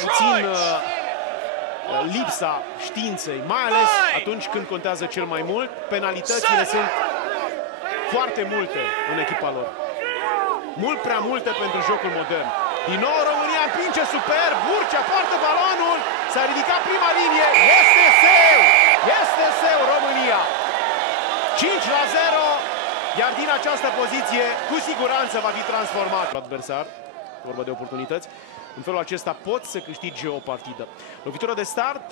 puțin lipsa științei, mai ales atunci când contează cel mai mult. Penalitățile sunt foarte multe în echipa lor. Mult prea multe pentru jocul modern. Din nou România împinge superb, Burcea poartă balonul, s-a ridicat prima linie, este seu! Este seu România! 5-0, iar din această poziție cu siguranță va fi transformat adversar, vorba de oportunități. În felul acesta pot să câștige o partidă. Lovitură de start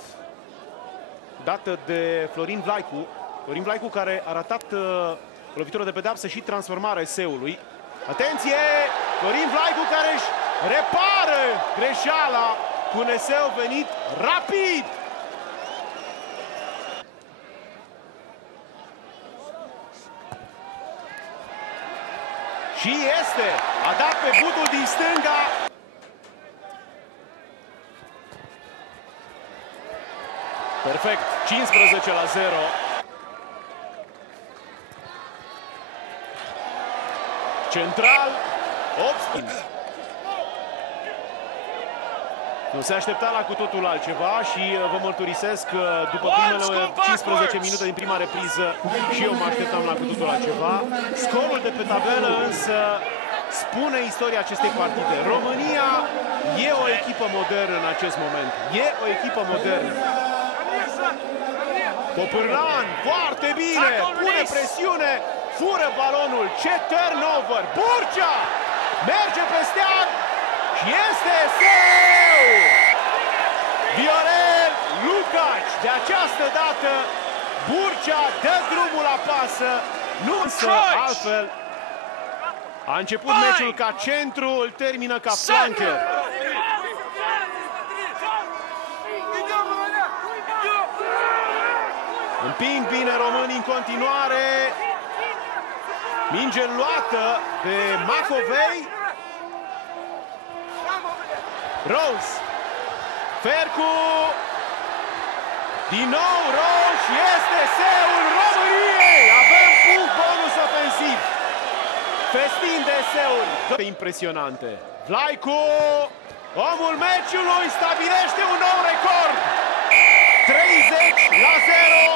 dată de Florin Vlaicu. Florin Vlaicu care a ratat lovitură de pedeapsă și transformarea eseului. Atenție! Florin Vlaicu care își repară greșeala cu un eseu venit rapid. Și este! A dat pe butul din stânga. Perfect! 15-0. Central, Obstin. Nu se aștepta la cu totul altceva și vă mărturisesc că după primele 15 minute din prima repriză și eu mă așteptam la cu totul altceva. Scorul de pe tabelă însă spune istoria acestei partide. România e o echipă modernă în acest moment. E o echipă modernă. Popârlan, foarte bine, pune presiune, fură balonul, ce turnover, Burcea merge peste ar și este seu! Viorel Lucaci, de această dată Burcea dă drumul la pasă, nu însă altfel. A început meciul ca centru, îl termină ca flanker. Împing bine românii în continuare. Minge luată de Macovei. Rose. Fercu. Din nou Rose. Este seul României. Avem punct bonus ofensiv. Festin de seuri. Impresionante. Vlaicu. Omul meciului stabilește un nou record. 30-0.